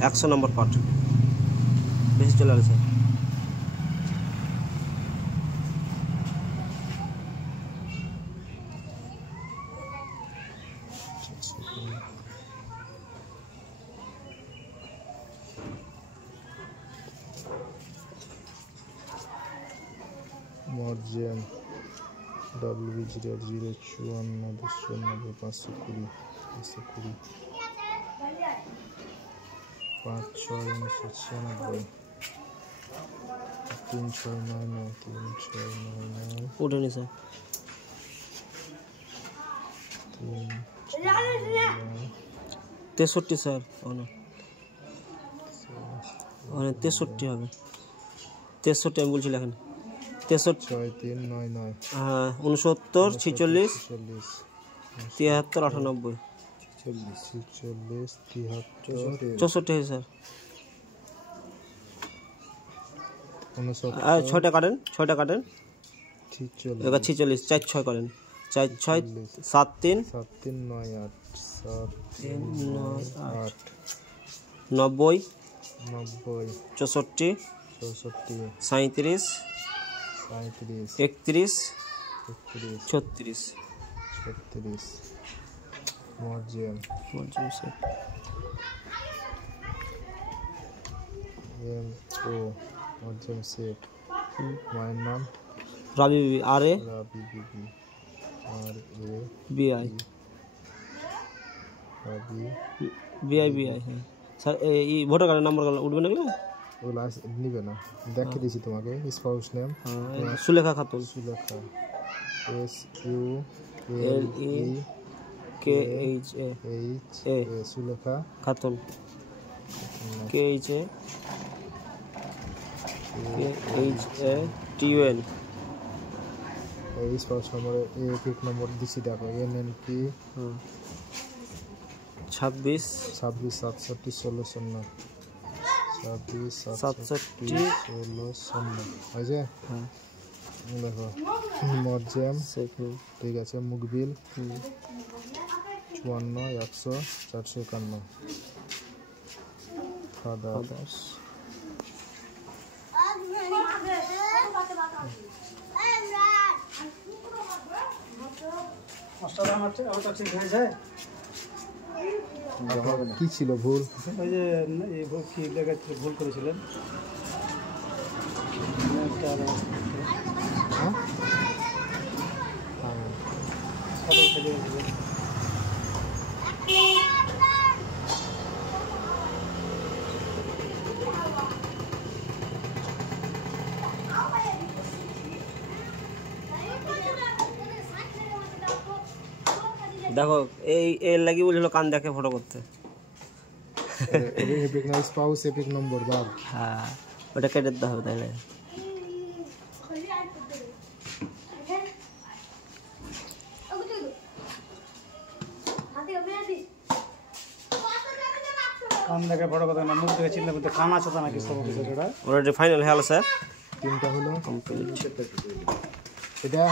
100 নম্বর part বেশি চলে গেছে মর্জিয়ান WB054 520 56996 3699 উঠেনি স্যার 63 স্যার ওখানে 63 হবে 63 আমি বলছি লেখেন 6399 হ্যাঁ 69 46 73 98 64 স্যার আর 6টা কাটেন 46 46 করেন 46 73 90 64 37 31 36 মর্জিয়ান স্যার মর্জিয়ান সেট মায়ের নাম রাবি বিবি আর এ বিআই হ্যাঁ স্যার এই ভোটার কার্ডের নাম্বার উঠবে না ওগুলো নিবে না দেখিয়ে দিয়েছি তোমাকে spouse name Sulekha Khatun SULEKHA Sulekha Khatun KHA TUN এই স্পাউস নম্বরে এক নম্বর দিচ্ছি দেখো NNP 26 67 16 26 67 16 হয়েছে হ্যাঁ দেখো মর্জিয়াম ঠিক আছে মুকবিল 54 100 451 ফাদার্স কি ছিল ভুল ওই যে এই কি জায়গায় ভুল করেছিলেন দেখো এই এর লাগি বলছিল কান দেখে ফটো করতে এপিক না স্পাউস এপিক নম্বর বাদ হ্যাঁ ওটা কেটে দিতে হবে তাইলে কান দেখে বড় কথা না মুখ দেখে চিন্তা করতে কান আছে নাকি সব কিছু এটা অলরেডি ফাইনাল হলো স্যার তিনটা হলো কমপ্লিট এটা